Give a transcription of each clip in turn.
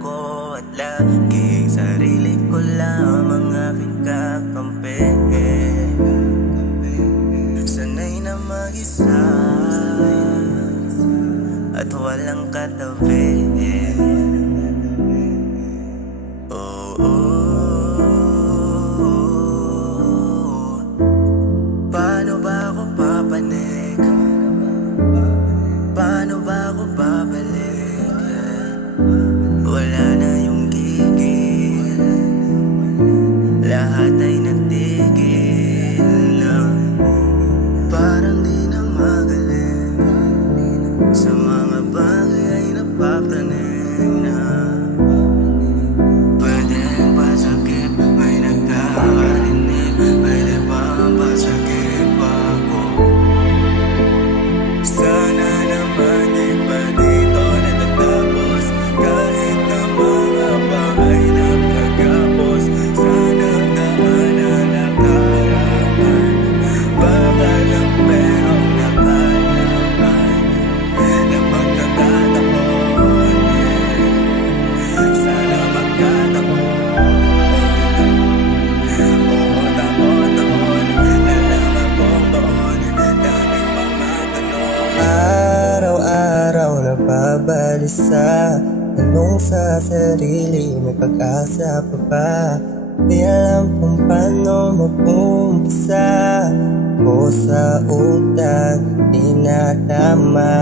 ko at laging sarili ko lamang aking kakampi. Sanay na mag-isa at walang katabi. Oh, oh. Paano ba ako papanik? Paano ba ako babalik? Wala na yung gigil, lahat ay natigil na. Parang di na magaling, sa mga bagay ay napapraning na. Pwedeng pasakit, may nagkakarinig. Pwede ba ang pasakit pa ako? Sana naman di pa dito natatapos, kahit na mga pa ay nakagapos. Sana daanan nakaraan, baka lang pero nakalaman na magkakataon. Sana magkataon. Oo, taon-taon na lang akong baon, daming mga tanong. Araw-araw nababalisa, tanong sa sarili, may pag-asa pa ba? Di alam kung paano mag-umpisa, o sa utak di natama.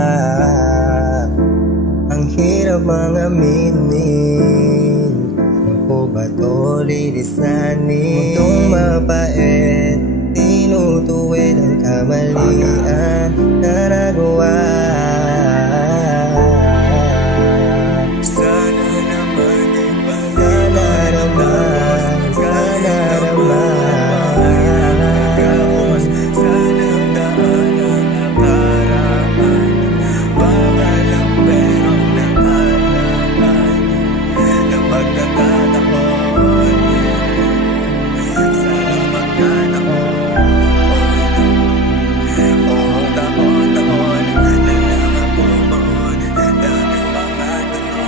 Ang hirap mga aminin, ano ko ba to lilisanin? Mundong mapait, tinutuwid ang kamalian na nagawa. Sana naman di ba sana naman, sana naman nakagapos. Sana daanan nakaraan, baka lang pero nakalaman na magkakataon. Sana magkataon. Oo, taon-taon na lang akong baon, daming mga tanong.